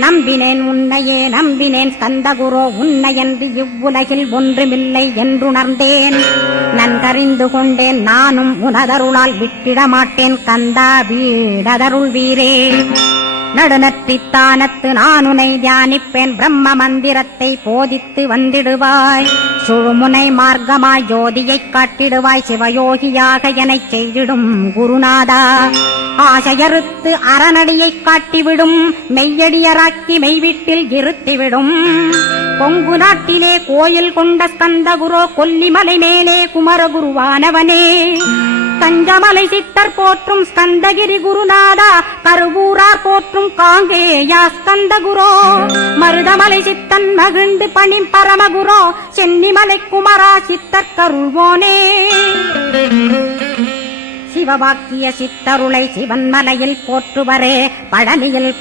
நம்பினேன் உன்னையே நம்பினேன் ஸ்கந்தகுரோ உன்னையன்று இவ்வுலகில் ஒன்றுமில்லை என்றுணர்ந்தேன். நன்கறிந்து கொண்டேன் நானும் உனதருளால் விட்டிட மாட்டேன் கந்தா வீடதருள் வீரே. நடுநற்றித்தானத்து நானுனை தியானிப்பேன் பிரம்ம மந்திரத்தை போதித்து வந்திடுவாய். சுழுமுனை மார்க்கமாய் ஜோதியைக் காட்டிடுவாய் சிவயோகியாக எனச் செய்திடும் குருநாதா. ஆசையறுத்து அறநடியைக் காட்டிவிடும் மெய்யடியராக்கி மெய்வீட்டில் இருத்திவிடும். கொங்கு நாட்டிலே கோயில் கொண்ட ஸ்கந்தகுரோ கொல்லிமலை மேலே குமரகுருவானவனே. கஞ்சமலை சித்தர் போற்றும் ஸ்கந்தகிரி குருநாதா கருவூரார் போற்றும் காங்கேயா ஸ்கந்தகுரோ. மருதமலை சித்தன் மகிழ்ந்து பணிம் பரமகுரோ சென்னிமலை குமரா சித்தர் கருள்வோனே. சிவவாக்கிய சித்தருளை சிவன்மலையில் போற்றுவரே பழனியில்